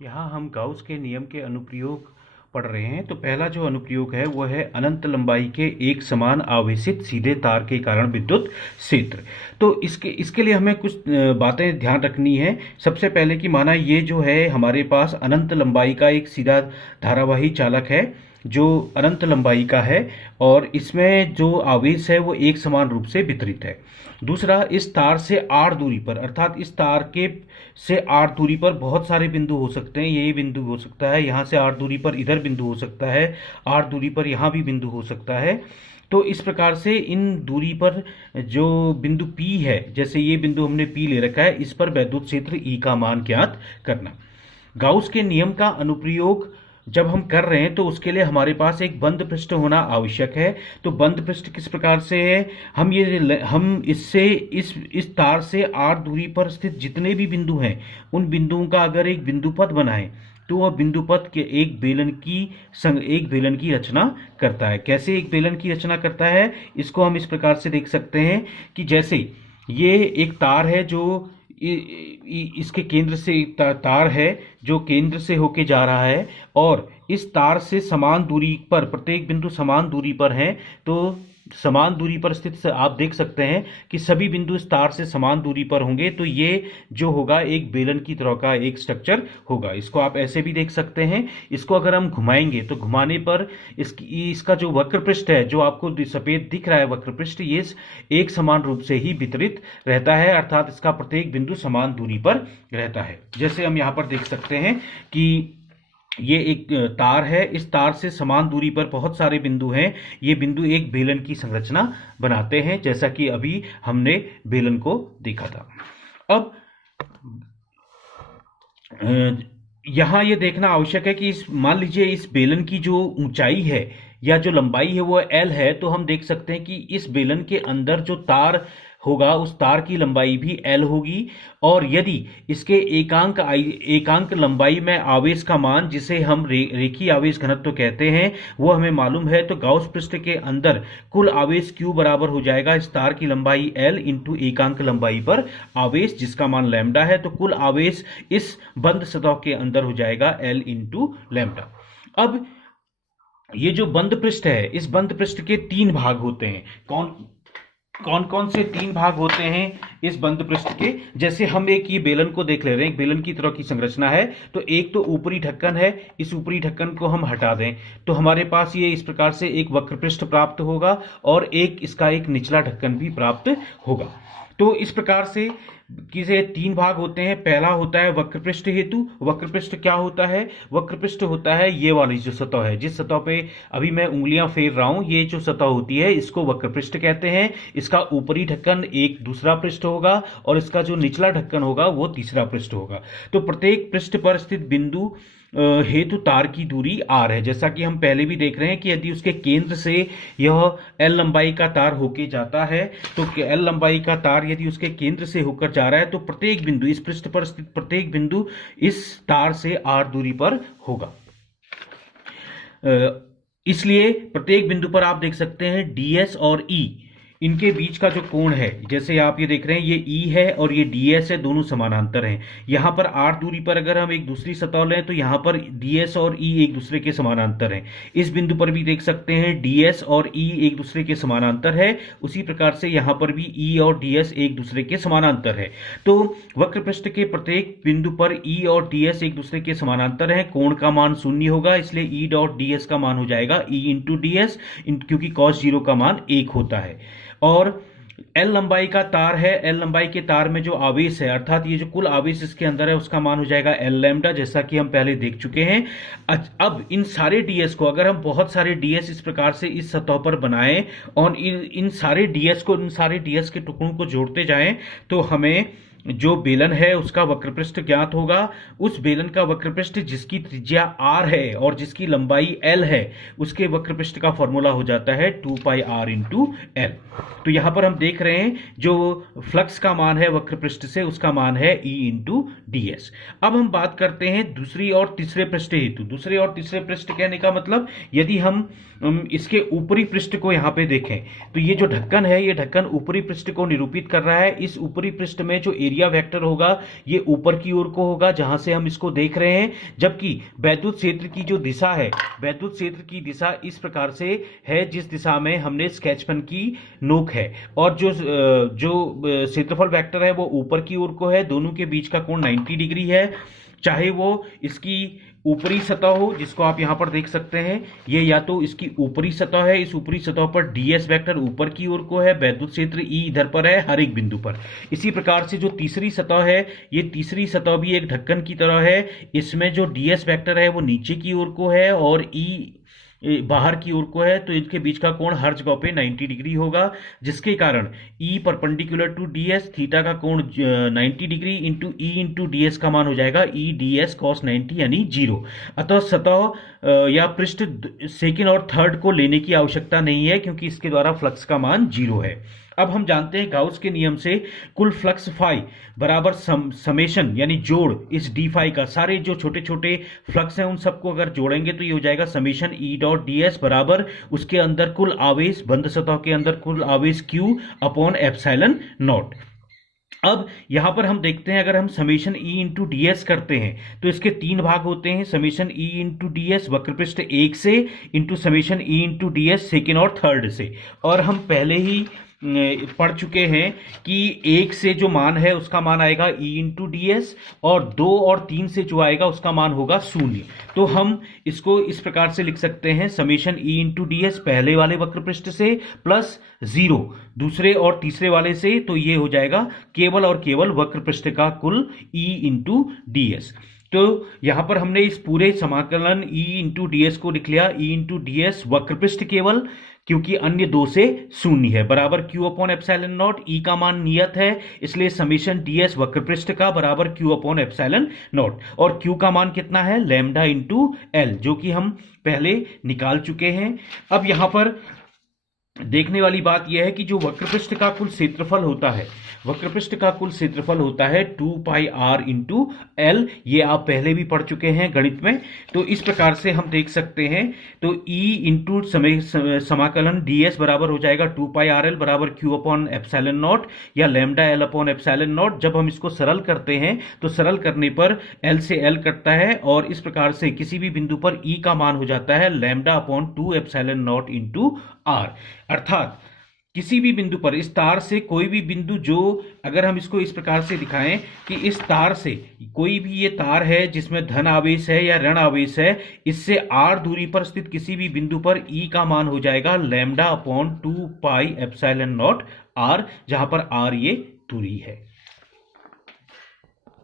यहाँ हम गाउस के नियम के अनुप्रयोग पढ़ रहे हैं। तो पहला जो अनुप्रयोग है वो है अनंत लंबाई के एक समान आवेशित सीधे तार के कारण विद्युत क्षेत्र। तो इसके लिए हमें कुछ बातें ध्यान रखनी है। सबसे पहले कि माना ये जो है हमारे पास अनंत लंबाई का एक सीधा धारावाही चालक है जो अनंत लंबाई का है और इसमें जो आवेश है वो एक समान रूप से वितरित है। दूसरा, इस तार से आर दूरी पर अर्थात इस तार के से आर दूरी पर बहुत सारे बिंदु हो सकते हैं। यही बिंदु हो सकता है, यहाँ से आर दूरी पर इधर बिंदु हो सकता है, आर दूरी पर यहाँ भी बिंदु हो सकता है। तो इस प्रकार से इन दूरी पर जो बिंदु P है, जैसे ये बिंदु हमने P ले रखा है, इस पर विद्युत क्षेत्र E का मान ज्ञात करना। गाउस के नियम का अनुप्रयोग जब हम कर रहे हैं तो उसके लिए हमारे पास एक बंद पृष्ठ होना आवश्यक है। तो बंद पृष्ठ किस प्रकार से है, हम इससे इस तार से आर दूरी पर स्थित जितने भी बिंदु हैं उन बिंदुओं का अगर एक बिंदु पथ बनाएं तो वह बिंदु पथ के एक बेलन की रचना करता है। कैसे एक बेलन की रचना करता है, इसको हम इस प्रकार से देख सकते हैं कि जैसे ये एक तार है जो इसके केंद्र से तार है जो केंद्र से होके जा रहा है और इस तार से समान दूरी पर प्रत्येक बिंदु समान दूरी पर है। तो समान दूरी पर स्थित आप देख सकते हैं कि सभी बिंदु इस तार से समान दूरी पर होंगे। तो ये जो होगा एक बेलन की तरह का एक स्ट्रक्चर होगा। इसको आप ऐसे भी देख सकते हैं। इसको अगर हम घुमाएंगे तो घुमाने पर इसका जो वक्र पृष्ठ है, जो आपको सफेद दिख रहा है वक्र पृष्ठ, ये एक समान रूप से ही वितरित रहता है, अर्थात इसका प्रत्येक बिंदु समान दूरी पर रहता है। जैसे हम यहाँ पर देख सकते हैं कि ये एक तार है, इस तार से समान दूरी पर बहुत सारे बिंदु हैं। ये बिंदु एक बेलन की संरचना बनाते हैं, जैसा कि अभी हमने बेलन को देखा था। अब यहाँ ये देखना आवश्यक है कि मान लीजिए इस बेलन की जो ऊंचाई है या जो लंबाई है वो L है, तो हम देख सकते हैं कि इस बेलन के अंदर जो तार होगा उस तार की लंबाई भी L होगी। और यदि इसके एकांक लंबाई में आवेश का मान, जिसे हम रेखीय आवेश घनत्व कहते हैं, वो हमें मालूम है, तो गाउस पृष्ठ के अंदर कुल आवेश Q बराबर हो जाएगा इस तार की लंबाई L इंटू एकांक लंबाई पर आवेश जिसका मान लैम्डा है। तो कुल आवेश इस बंद सतह के अंदर हो जाएगा L इंटू लैम्डा। अब ये जो बंद पृष्ठ है, इस बंद पृष्ठ के तीन भाग होते हैं। कौन कौन से तीन भाग होते हैं इस बंद पृष्ठ के? जैसे हम एक ये बेलन को देख ले रहे हैं, एक बेलन की तरह की संरचना है। तो एक तो ऊपरी ढक्कन है, इस ऊपरी ढक्कन को हम हटा दें तो हमारे पास ये इस प्रकार से एक वक्र पृष्ठ प्राप्त होगा और इसका एक निचला ढक्कन भी प्राप्त होगा। तो इस प्रकार से किसे तीन भाग होते हैं। पहला होता है वक्र पृष्ठ हेतु। वक्र पृष्ठ क्या होता है? वक्र पृष्ठ होता है ये वाली जो सतह है, जिस सतह पे अभी मैं उंगलियां फेर रहा हूं, ये जो सतह होती है इसको वक्र पृष्ठ कहते हैं। इसका ऊपरी ढक्कन एक दूसरा पृष्ठ होगा और इसका जो निचला ढक्कन होगा वो तीसरा पृष्ठ होगा। तो प्रत्येक पृष्ठ पर स्थित बिंदु हेतु तार की दूरी r है। जैसा कि हम पहले भी देख रहे हैं कि यदि उसके केंद्र से यह L लंबाई का तार होके जाता है, तो L लंबाई का तार यदि उसके केंद्र से होकर जा रहा है तो प्रत्येक बिंदु, इस पृष्ठ पर स्थित प्रत्येक बिंदु इस तार से r दूरी पर होगा। इसलिए प्रत्येक बिंदु पर आप देख सकते हैं ds और E, इनके बीच का जो कोण है, जैसे आप ये देख रहे हैं ये E है और ये ds है, दोनों समानांतर हैं। यहाँ पर r दूरी पर अगर हम एक दूसरी सतह लें तो यहाँ पर ds और E एक दूसरे के समानांतर हैं। इस बिंदु पर भी देख सकते हैं ds और E एक दूसरे के समानांतर है। उसी प्रकार से यहाँ पर भी E और ds एक दूसरे के समानांतर है। तो वक्र पृष्ठ के प्रत्येक बिंदु पर E और ds एक दूसरे के समानांतर है। कोण का मान 0 होगा, इसलिए E डॉट ds का मान हो जाएगा E इंटू ds, क्योंकि cos 0 का मान 1 होता है। और L लंबाई का तार है, L लंबाई के तार में जो आवेश है, अर्थात ये जो कुल आवेश इसके अंदर है, उसका मान हो जाएगा L लैम्डा, जैसा कि हम पहले देख चुके हैं। अब इन सारे ds को, अगर हम बहुत सारे ds इस प्रकार से इस सतह पर बनाएं और इन सारे ds के टुकड़ों को जोड़ते जाएं तो हमें जो बेलन है उसका वक्रपृष्ठ ज्ञात होगा। उस बेलन का वक्रपृष्ठ जिसकी त्रिज्या r है और जिसकी लंबाई l है, उसके वक्रपृष्ठ का फॉर्मूला हो जाता है 2 पाई r इंटू l। तो यहां पर हम देख रहे हैं जो फ्लक्स का मान है वक्रपृष्ठ से, उसका मान है E इंटू ds। अब हम बात करते हैं दूसरी और तीसरे पृष्ठ हेतु। दूसरे और तीसरे पृष्ठ कहने का मतलब, यदि हम इसके ऊपरी पृष्ठ को यहाँ पे देखें तो ये जो ढक्कन है, ये ढक्कन ऊपरी पृष्ठ को निरूपित कर रहा है। इस ऊपरी पृष्ठ में जो एरिया वेक्टर होगा ये ऊपर की ओर को होगा जहां से हम इसको देख रहे हैं, जबकि वैद्युत क्षेत्र की जो दिशा है, वैद्युत क्षेत्र की दिशा इस प्रकार से है जिस दिशा में हमने स्केच पेन की नोक है, और जो क्षेत्रफल वेक्टर है वो ऊपर की ओर को है, दोनों के बीच का कोण 90 डिग्री है, चाहे वो इसकी ऊपरी सतह हो जिसको आप यहां पर देख सकते हैं, ये या तो इसकी ऊपरी सतह है, इस ऊपरी सतह पर ds वेक्टर ऊपर की ओर को है, वैद्युत क्षेत्र E इधर पर है हर एक बिंदु पर। इसी प्रकार से जो तीसरी सतह है, ये तीसरी सतह भी एक ढक्कन की तरह है, इसमें जो ds वेक्टर है वो नीचे की ओर को है और E बाहर की ओर को है, तो इनके बीच का कोण हर जगह पे 90 डिग्री होगा, जिसके कारण E perpendicular to ds, theta का कोण 90 degree into E into ds का मान हो जाएगा E ds cos 90 यानी 0। अतः सतह या पृष्ठ सेकेंड और थर्ड को लेने की आवश्यकता नहीं है क्योंकि इसके द्वारा फ्लक्स का मान 0 है। अब हम जानते हैं गाउस के नियम से कुल फ्लक्स फाई बराबर समेशन यानी जोड़ इस डी फाई का, सारे जो छोटे छोटे फ्लक्स हैं उन सबको अगर जोड़ेंगे तो ये हो जाएगा summation E dot D S बराबर उसके अंदर कुल आवेश, बंद सतह के अंदर कुल आवेश Q अपॉन एप्सिलॉन नॉट। अब यहां पर हम देखते हैं अगर हम summation E into D S करते हैं तो इसके तीन भाग होते हैं, summation E into D S वक्रपृष्ठ 1 से into summation E into D S second और थर्ड से, और हम पहले ही पढ़ चुके हैं कि 1 से जो मान है उसका मान आएगा E इंटू डी एस, और 2 और 3 से जो आएगा उसका मान होगा 0। तो हम इसको इस प्रकार से लिख सकते हैं summation E into D S पहले वाले वक्रपृष्ठ से प्लस 0 दूसरे और तीसरे वाले से, तो ये हो जाएगा केवल और केवल वक्रपृष्ठ का कुल E इंटू डी एस। तो यहां पर हमने इस पूरे समाकलन E इंटू डी एस को लिख लिया E इंटू डी एस वक्रपृष्ठ केवल, क्योंकि अन्य दो से 0 है, बराबर Q upon epsilon not, E का मान नियत है इसलिए समेशन ds वक्रपृष्ठ का बराबर Q अपॉन एप्सिलॉन नॉट, और Q का मान कितना है लैम्डा इंटू एल, जो कि हम पहले निकाल चुके हैं। अब यहां पर देखने वाली बात यह है कि जो वक्रपृष्ठ का कुल क्षेत्रफल होता है, वक्रपृष्ठ का कुल क्षेत्रफल होता है 2 पाई r इंटू एल, ये आप पहले भी पढ़ चुके हैं गणित में। तो इस प्रकार से हम देख सकते हैं, तो E इंटू समाकलन ds बराबर हो जाएगा 2 पाई आर एल बराबर Q अपॉन एप्सिलॉन नॉट या lambda L upon epsilon not. जब हम इसको सरल करते हैं तो सरल करने पर L से L कटता है और इस प्रकार से किसी भी बिंदु पर E का मान हो जाता है lambda upon 2 epsilon not into r। अर्थात किसी भी बिंदु पर इस तार से कोई भी बिंदु, जो अगर हम इसको इस प्रकार से दिखाएं कि इस तार से कोई भी ये तार है जिसमें धन आवेश है या ऋण आवेश है, इससे r दूरी पर स्थित किसी भी बिंदु पर E का मान हो जाएगा lambda upon 2 pi epsilon not r, जहां पर r ये दूरी है।